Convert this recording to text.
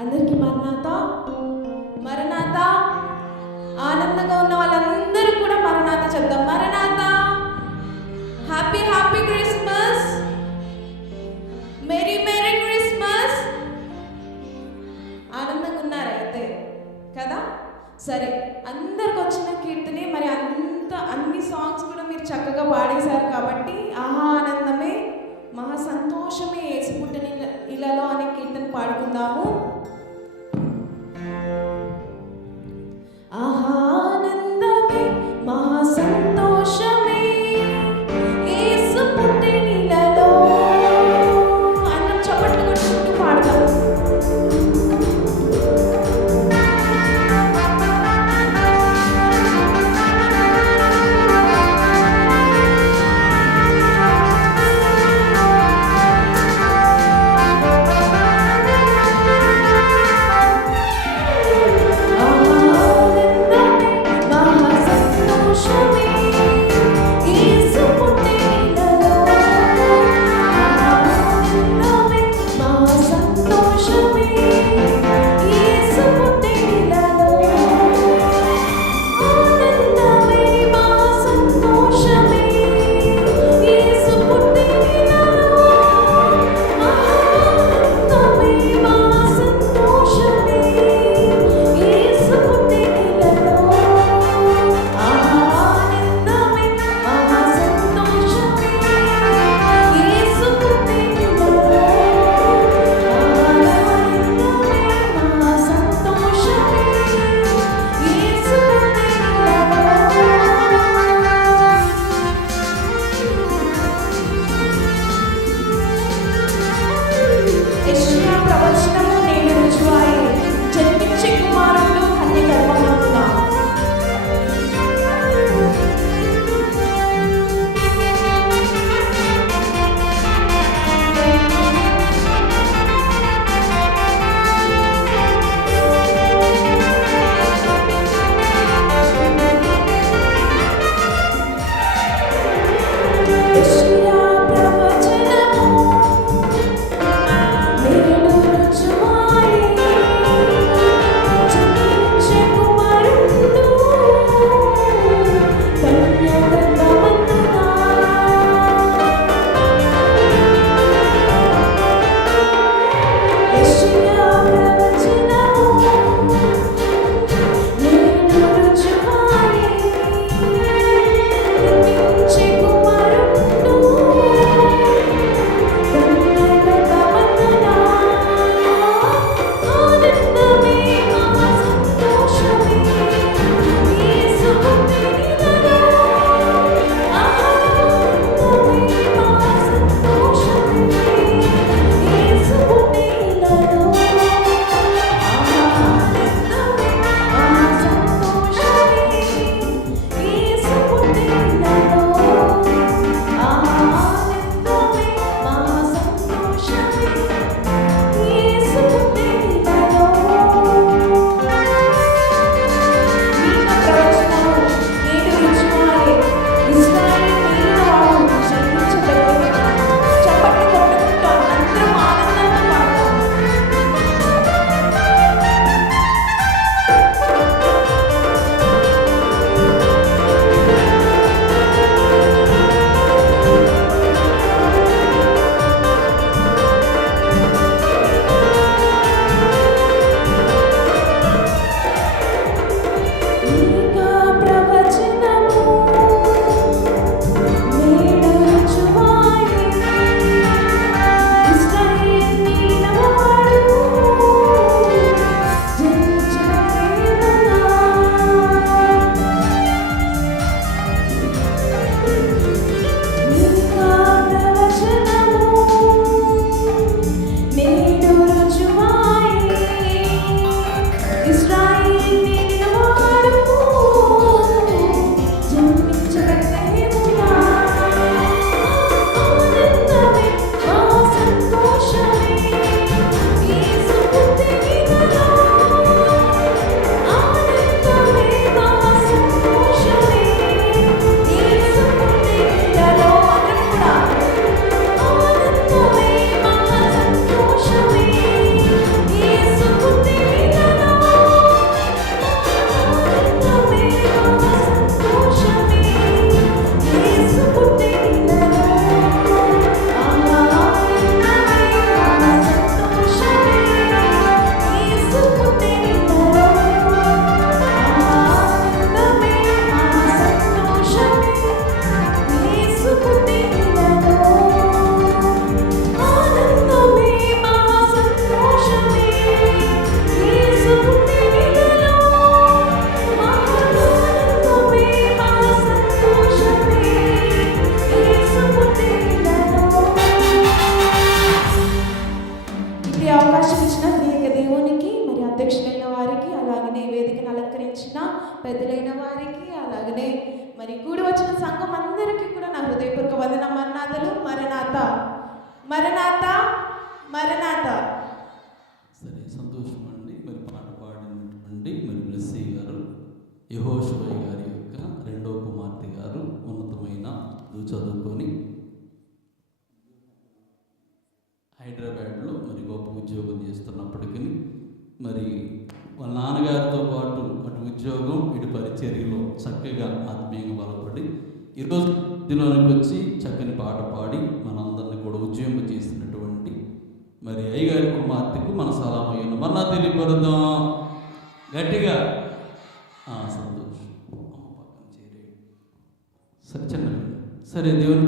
అందరికీ మరణాత మరణాత. ఆనందంగా ఉన్న వాళ్ళందరూ కూడా మరణాత చెప్దాం. మరణాత. Happy happy Christmas. Merry merry Christmas. ఆనందంగా ఉన్నారు అయితే కదా? సరే, అందరికి వచ్చిన కీర్తనే మరి అన్ని సాంగ్స్ కూడా మీరు చక్కగా పాడేశారు కాబట్టి ఆహా ఆనందమే మహా సంతోషమే యేసు పుట్టిన ఇలాలో అనే కీర్తన పాడుకుందాము. ఆహా ఆనందమే మహా సంతోషమే యేసు పుట్టిన ఇలాలో. అందరం చప్పట్లు కొట్టుకుంటూ పాడదాం. అవకాశం ఇచ్చిన త్రియేక దేవునికి, మరి అధ్యక్షులైన వారికి, అలాగనే వేదికను అలంకరించిన పెద్దలైన వారికి, అలాగనే మరి కూడి వచ్చిన సంఘం అందరికీ కూడా నా హృదయపూర్వక వందన మరణాతలు. మరణాత మరణాత మరణాత. సరే, సంతోషం అండి. మరి పాట పాడినటువంటి మరి బ్లెస్సీ గారు యెహోషువ గారి యొక్క రెండవ కుమార్తె గారు ఉన్నతమైన చదువుకొని హైదరాబాద్లో మరి గొప్ప ఉద్యోగం చేస్తున్నప్పటికీ మరి వాళ్ళ నాన్నగారితో పాటు అటు ఉద్యోగం ఇటు పరిచర్యలో చక్కగా ఆత్మీయంగా బలపడి ఈరోజు ఇందులోనికి వచ్చి చక్కని పాట పాడి మనందరినీ కూడా ఉద్యోగం చేసినటువంటి మరి అయ్యగారి కుమార్తెకు మన సలామయ్యను మన్నా తెలియపరుద్దాం గట్టిగా. సంతోషం. అమ్మ పక్కన చేరే సరే చిన్న సరే దేవుని